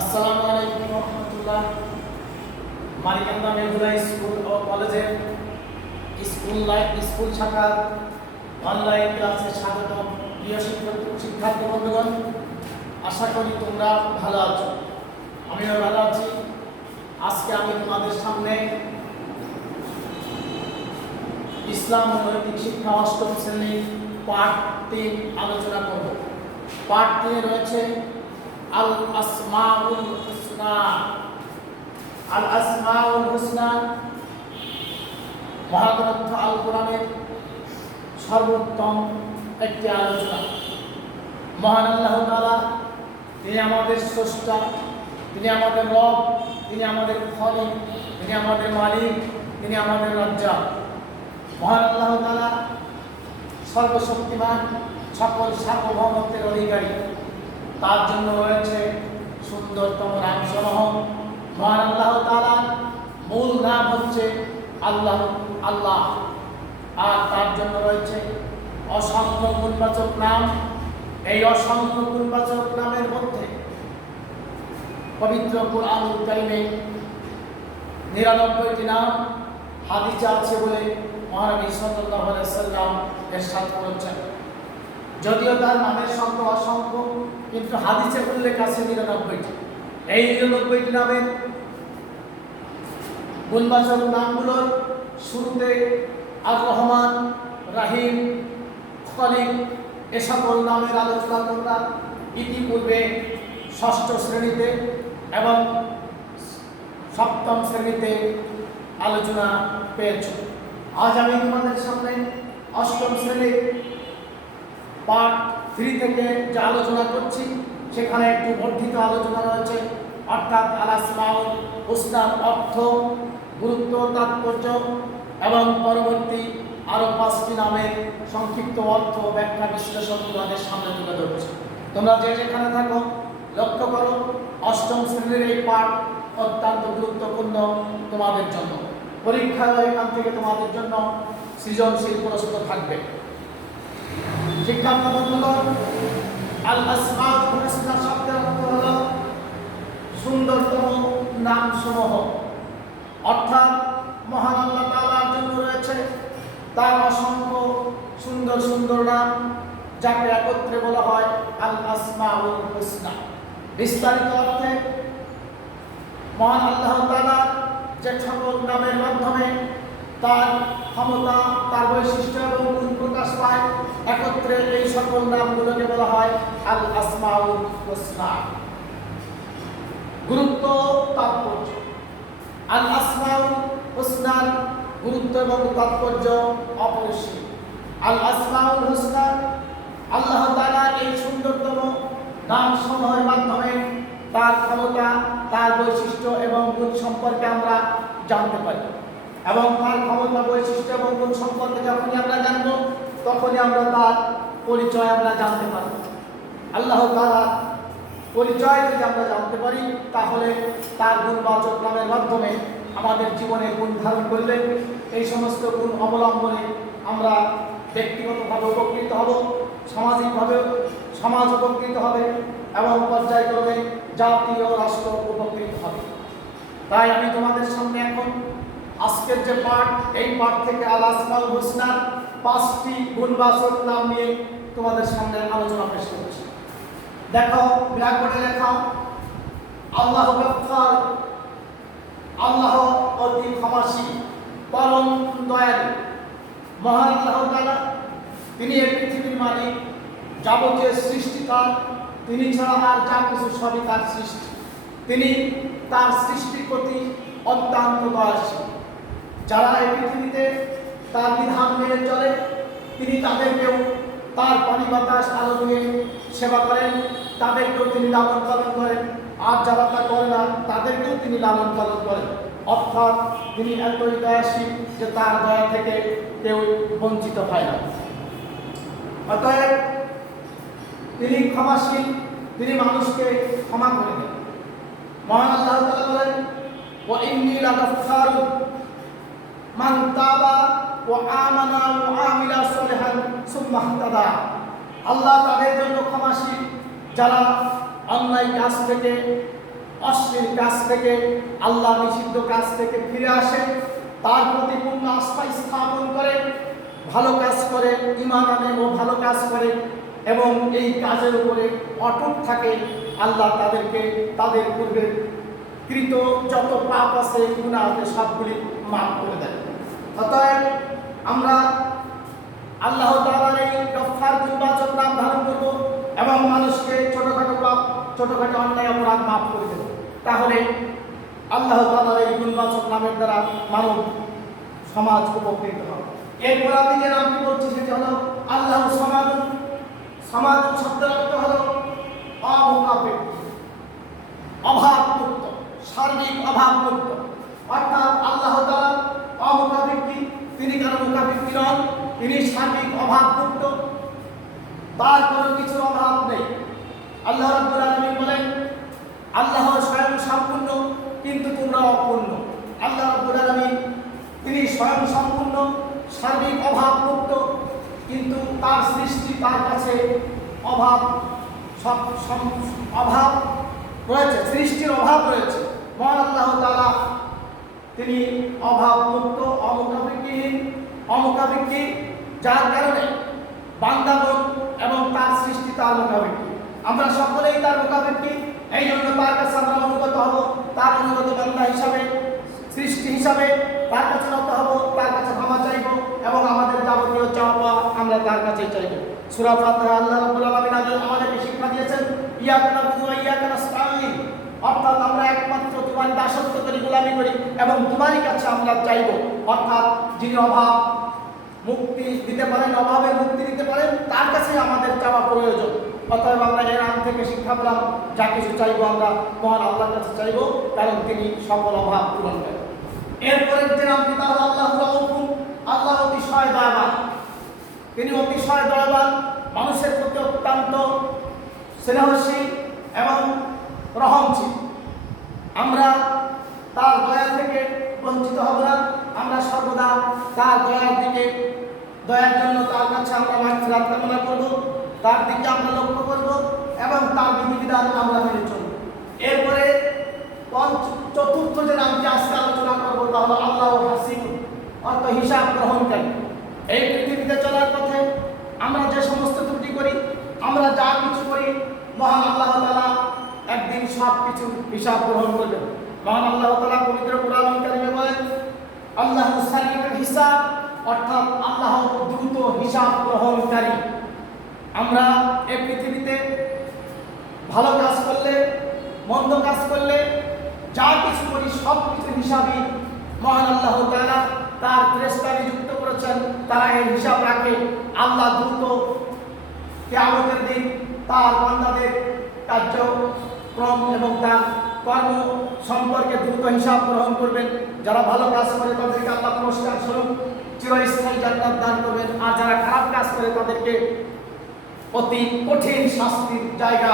আসসালামু আলাইকুম রহমতুল্লাহ। মানিকান্দা মেঘুলা স্কুল ও কলেজের স্কুল শাখার অনলাইন ক্লাসে স্বাগতম। প্রিয় শিক্ষার্থী বন্ধুগণ, আশা করি তোমরা ভালো আছো, আমিও ভালো আছি। আজকে আমি তোমাদের সামনে ইসলাম ও নৈতিক শিক্ষা অষ্টম শ্রেণী পাঠ 3 আলোচনা করব। পাঠ 3 রয়েছে আল আসমাউল হুসনা। আল আসমাউল হুসনা মহাগ্রন্থ আল কোরআনের সর্বোত্তম একটি আলোচনা। মহান আল্লাহ তাআলা, তিনি আমাদের স্রষ্টা, তিনি আমাদের রব, তিনি আমাদের খলিক, তিনি আমাদের মালিক, তিনি আমাদের রাজ্জাক। মহান আল্লাহ তাআলা সর্বশক্তিমান, সকল সার্বভৌমত্বের অধিকারী। তার জন্য রয়েছে সুন্দরতম নামসমূহ। মহান আল্লাহ তাআলার মূল নাম হচ্ছে আল্লাহ। আর তার জন্য রয়েছে অসংখ্য গুণবাচক নাম। এই অসংখ্য গুণবাচক নামের মধ্যে পবিত্র কুরআনুল কারীমে 99টি নাম হাদিসে আছে বলে মহানবী সাল্লাল্লাহু আলাইহি ওয়াসাল্লাম ইরশাদ করেছেন। যদিও তার নামের সংখ্যা অসংখ্য, কিন্তু হাদিসে উল্লেখ আছে 99টি। এই 99টি নামের গুণবাচক নামগুলোর শুরুতে আর রহমান, রাহিম, খলিক এ সকল নামের আলোচনা তোমরা ইতিপূর্বে ষষ্ঠ শ্রেণীতে এবং সপ্তম শ্রেণীতে আলোচনা পেয়েছ। আজ আমি তোমাদের সামনে অষ্টম শ্রেণীর পার্ট 3 থেকে যে আলোচনা করছি সেখানে একটু বর্ধিত আলোচনা রয়েছে, অর্থাৎ আল আসমাউল হুসনার অর্থ, গুরুত্ব, তাৎপর্য এবং পরবর্তী আরো 5টি নামের সংক্ষিপ্ত অর্থ, ব্যাখ্যা, বিশ্লেষণ তোমাদের সামনে তুলে ধরছি। তোমরা যে যেখানে থাকো লক্ষ্য করো, অষ্টম শ্রেণীর এই পাঠ অত্যন্ত গুরুত্বপূর্ণ তোমাদের জন্য। পরীক্ষায় এখান থেকে তোমাদের জন্য সৃজনশীল প্রশ্ন থাকবে। শিক্ষার্থী বন্ধুগণ, আল আসমাউল হুসনা শব্দের অর্থ হলো সুন্দরতম নামসমূহ। অর্থাৎ মহান আল্লাহ তাআলার জন্য রয়েছে তার অসংখ্য সুন্দর সুন্দর নাম, যাকে একত্রে বলা হয় আল আসমাউল হুসনা। বিস্তারিত অর্থে মহান আল্লাহ তাআলা যে সকল নামের মাধ্যমে তার ক্ষমতা, তার বৈশিষ্ট্য এবং গুণ প্রকাশ পায়, একত্রে এই সকল নামগুলোকে বলা হয় আল আসমাউল হুসনা। গুরুত্ব, তাৎপর্য। আল আসমাউল হুসনার গুরুত্ব এবং তাৎপর্য অপরিসীম। আল আসমাউল হুসনা, আল্লাহ তাআলা এই সুন্দরতম নামসমূহের মাধ্যমে তার ক্ষমতা, তার বৈশিষ্ট্য এবং গুণ সম্পর্কে আমরা জানতে পারি। এবং তার ক্ষমতা, বৈশিষ্ট্য এবং গুণ সম্পর্কে যখনই আমরা জানব, তখনই আমরা তার পরিচয় আমরা জানতে পারব। আল্লাহ তাআলার পরিচয় যদি আমরা জানতে পারি, তাহলে তার গুণবাচক নামের মাধ্যমে আমাদের জীবনে গুণ ধারণ করলে এই সমস্ত গুণ অবলম্বনে আমরা ব্যক্তিগতভাবে উপকৃত হব, সামাজিকভাবে সমাজ উপকৃত হবে এবং পর্যায়ক্রমে জাতি ও রাষ্ট্র উপকৃত হবে। তাই আমি তোমাদের সামনে এখন আজকের যে পাঠ, এই পাঠ থেকে আল আসমাউল হুসনার 5টি গুণবাচক নাম নিয়ে তোমাদের সামনে আলোচনা পেশ করছি। দেখো, ব্ল্যাকবোর্ডে লেখা আল্লাহ গফফার, আল্লাহ অতি ক্ষমাশীল, পরম দয়ালু। মহান আল্লাহ তাআলা, তিনি এই পৃথিবীর মালিক, যাবতীয় সৃষ্টি তার, তিনি ছাড়া আর যা কিছু সবই তার সৃষ্টি। তিনি তার সৃষ্টির প্রতি অত্যন্ত দয়াশীল। যারা এই পৃথিবীতে তার বিধান মেনে চলে, তিনি তাদেরকেও তার পানি, বাতাস, আলো দিয়ে সেবা করেন, তাদেরকেও তিনি লালন পালন করেন। আর যারা তা করে না, তাদেরকেও তিনি লালন পালন করেন। অর্থাৎ তিনি এতই দয়াশীল যে তার দয়া থেকে কেউ বঞ্চিত হয় না। অতএব তিনি ক্ষমাশীল, তিনি মানুষকে ক্ষমা করে দেন। মহান আল্লাহ তাআলা বলেন, ওয়া ইন্নী লাগাফফারুন মান তাবা ওয়া আমানা ওয়া আমিলা সলিহান সুম্মা ইহতাদা। আল্লাহ তাদের জন্য ক্ষমাশীল যারা অন্যায় কাজ থেকে অশ্লীল কাজ থেকে, আল্লাহ নিষিদ্ধ কাজ থেকে ফিরে আসে, তার প্রতি পূর্ণ আস্থা স্থাপন করে, ভালো কাজ করে, ঈমান আনে ও ভালো কাজ করে এবং এই কাজের উপরে অটুট থাকে, আল্লাহ তাদেরকে তাদের পূর্বে কৃত যত পাপ আছে, গুনাহ আছে, সবগুলি মাফ করে দেয়। অতএব আমরা আল্লাহ তাআলার এই গফফার গুণবাচক নাম ধারণ করব এবং মানুষকে ছোটখাটো পাপ, ছোটখাটো অন্যায় অপরাধ মাফ করে দেব। তাহলে আল্লাহ তাআলার এই গুণবাচক নামের দ্বারা মানব সমাজ উপকৃত হবে। এরপর আমি যে নামটি বলছি সেটি হলো আল্লাহ সমাদ। সমাদ শব্দের অর্থ হলো অমুখাপেক্ষ, অভাবমুক্ত, সার্বিক অভাবমুক্ত। অর্থাৎ আল্লাহ তাআলা অমুখাপেক্ষী, তিনি কারো মুখাপেক্ষী নন, তিনি সার্বিক অভাবমুক্ত, তার কোনো কিছুর অভাব নেই। আল্লাহ রাব্বুল আলামিন বলেন আল্লাহ স্বয়ং সম্পূর্ণ কিন্তু তোমরা অপূর্ণ। আল্লাহ রাব্বুল আলামিন তিনি স্বয়ং সম্পূর্ণ, সার্বিক অভাবমুক্ত, কিন্তু তার সৃষ্টি, তার কাছে অভাব অভাব রয়েছে, সৃষ্টির অভাব রয়েছে। মহান আল্লাহ তাআলা তিনি অভাবমুক্ত, অমুখাপেক্ষীহীন, অমুখাপেক্ষী, যার কারণে বান্দাগণ এবং তার সৃষ্টি তার মুখাপেক্ষী। আমরা সকলেই তার মুখাপেক্ষী, এই জন্য তার কাছে আমরা অনুগত হব, তার অনুগত বান্দা হিসাবে, সৃষ্টি হিসাবে তার কাছে নত হব, তার কাছে ক্ষমা চাইব এবং আমাদের যাবতীয় চাওয়া আমরা তার কাছে চাইব। সূরা ফাতিহা আল্লাহ রাব্বুল আলামিন আমাদেরকে শিক্ষা দিয়েছেন ইয়াকা নাবুদু ওয়া ইয়াকা নাস্তাঈন, অর্থাৎ আমরা একমাত্র তোমার দাসত্ব করি, গোলামি করি এবং তোমারই কাছে আমরা চাইব। অর্থাৎ যিনি অভাব মুক্তি দিতে পারেন, অভাবের মুক্তি দিতে পারেন, তার কাছে আমাদের চাওয়া প্রয়োজন। অতএব আমরা এর নাম থেকে শিক্ষা পেলাম যা কিছু চাইবো আমরা মহান আল্লাহর কাছে চাইবো, কারণ তিনি সকল অভাব পূরণ করেন। এরপরের যে নামটি তা হলো আল্লাহু রাউফুন, আল্লাহ অতিশয় দয়াবান। তিনি অতিশয় দয়াবান, মানুষের প্রতি অত্যন্ত স্নেহশীল এবং রহমশীল। আমরা তার দয়া থেকে বঞ্চিত হব না, আমরা সর্বদা তার দয়ার দিকে, দয়ার জন্য তার কাছে আমরা মাগফিরাত কামনা করব, তার দিকে আমরা লক্ষ্য করব এবং তার বিধিবিধান আমরা মেনে চলব। এরপরে চতুর্থ যে নামটি আজকে আলোচনা করবো তা হলো আল্লাহ হাসিব, অর্থ হিসাব গ্রহণকারী। এই পৃথিবীতে চলার পথে আমরা যে সমস্ত ত্রুটি করি, আমরা যা কিছু করি, মহান আল্লাহ তাআলা একদিন সব কিছু হিসাব গ্রহণ করবেন। মহান আল্লাহ তাআলা পবিত্র কোরআন কারিমে বলেন আল্লাহু সারিউল হিসাব, অর্থাৎ আল্লাহ দ্রুত হিসাব গ্রহণকারী। আমরা এই পৃথিবীতে ভালো কাজ করলে, মন্দ কাজ করলে, যা কিছু করি সব কিছু হিসাবই মহান আল্লাহ তাআলা তার ফেরেশতা নিযুক্ত করেছেন, তারা এই হিসাব রাখে। আল্লাহ দ্রুত কিয়ামতের দিন তার বান্দাদের কার্যক্রম এবং তার কর্ম সম্পর্কে দ্রুত হিসাব গ্রহণ করবেন। যারা ভালো কাজ করে তাদেরকে আল্লাহ পুরস্কার স্বরূপ চিরস্থায়ী জান্নাত দান করবেন, আর যারা খারাপ কাজ করে তাদেরকে অতি কঠিন শাস্তির জায়গা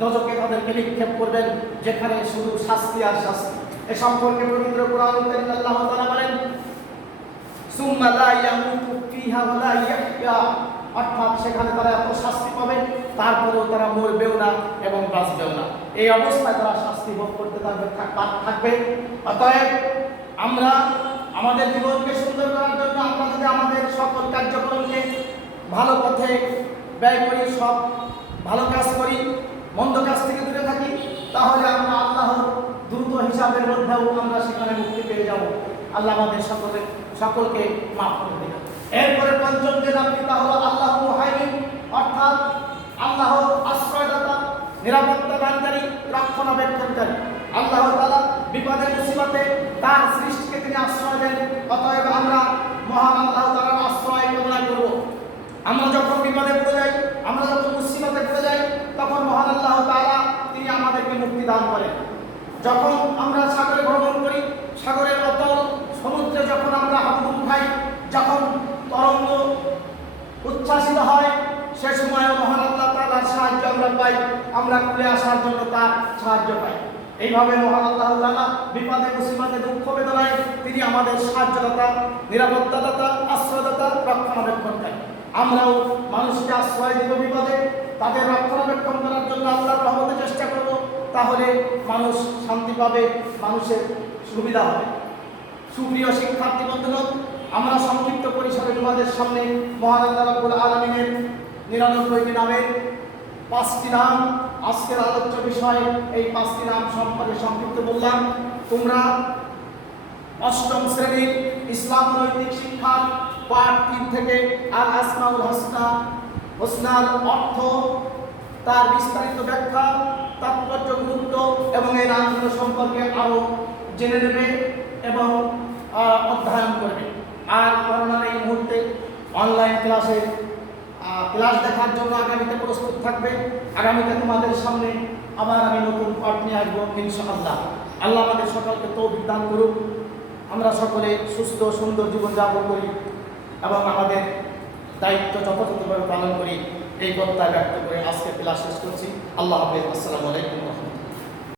দোজখে তাদেরকে নিক্ষেপ করবেন, যেখানে শুধু শাস্তি আর শাস্তি। এ সম্পর্কে পবিত্র কোরআন কারীমে আল্লাহ তাআলা বলেন সুম্মা লা ইয়ামুতু ফিহা ওয়া লা ইয়াহইয়া, অর্থাৎ সেখানে তারা এত শাস্তি পাবে তারপরেও তারা মরবেও না এবং বাঁচবেও না, এই অবস্থায় তারা শাস্তি ভোগ করতে থাকবে। অতএব আমরা আমাদের জীবনকে সুন্দর করার জন্য আমরা যদি আমাদের সকল কার্যক্রমকে ভালো পথে ব্যয় করি, সব ভালো কাজ করি, মন্দ কাজ থেকে দূরে থাকি, তাহলে আমরা আল্লাহর দ্রুত হিসাবের মধ্যেও আমরা সেখানে মুক্তি পেয়ে যাব। আল্লাহ আমাদের সকলকে মাফ করে দিন। এরপরে পঞ্চম যে নামটি তা হলো আল্লাহ মুহাইমিন, অর্থাৎ আল্লাহ আশ্রয়দাতা, নিরাপত্তা দানকারী, রক্ষণাবেক্ষণকারী। আল্লাহ তাআলা বিপদে মুসিবতে তার সৃষ্টিকে তিনি আশ্রয় দেন। অতএব আমরা মহান আল্লাহ তাআলার আশ্রয় কামনা করব। আমরা যখন বিপদে পড়ে যাই, আমরা যখন মুসিবতে পড়ে যাই, তখন মহান আল্লাহ তাআলা তিনি আমাদেরকে মুক্তি দান করেন। যখন আমরা সাগরে ভ্রমণ করি, সাগরের অতল সমুদ্রে যখন আমরা হাবুডুবু খাই, যখন তরঙ্গ উচ্ছ্বাসিত হয়, সে সময় মহান আল্লাহ তাআলার সাহায্য আমরা পাই, আমরা কুলে আসার জন্য তার সাহায্য পাই। এইভাবে মহান আল্লাহ তাআলা বিপদে মুসিবতে দুঃখ বেদনায় তিনি আমাদের সাহায্যদাতা, নিরাপত্তাদাতা, আশ্রয়দাতা, রক্ষণাবেক্ষণকারী। আমরাও মানুষকে আশ্রয় দিব বিপদে, তাদের রক্ষণাবেক্ষণ করার জন্য আল্লাহর রহমতে চেষ্টা করব। তাহলে মানুষ শান্তি পাবে, মানুষের সুবিধা হবে। সুপ্রিয় শিক্ষার্থী বন্ধুগণ, আমরা সংক্ষিপ্ত পরিসরে তোমাদের সামনে মহান আল্লাহ রাব্বুল আলামিনের 99টি নামের 5টি নাম আজকের আলোচ্য বিষয়। এই 5টি নাম সম্পর্কে সংক্ষিপ্ত বললাম। তোমরা অষ্টম শ্রেণীর ইসলাম নৈতিক শিক্ষার পাঠ 3 থেকে আল আসমাউল হোসনার অর্থ, তার বিস্তারিত ব্যাখ্যা, তাৎপর্য, গুরুত্ব এবং এই নামগুলো সম্পর্কে আরো জেনে নেবে এবং অধ্যয়ন করবে। আর করোনার এই মুহূর্তে অনলাইন ক্লাসের ক্লাস দেখার জন্য আগামীতে প্রস্তুত থাকবে। আগামীতে তোমাদের সামনে আবার আমি নতুন পাঠ নিয়ে আসবো ইনশাআল্লাহ। আল্লাহ আমাদের সকলকে তৌফিক দান করুক, আমরা সকলে সুস্থ সুন্দর জীবনযাপন করি এবং আমাদের দায়িত্ব যথাযথভাবে পালন করি। এই প্রত্যয় ব্যক্ত করে আজকে ক্লাস শেষ করছি। আল্লাহ হাফেজ। আসসালামু আলাইকুম।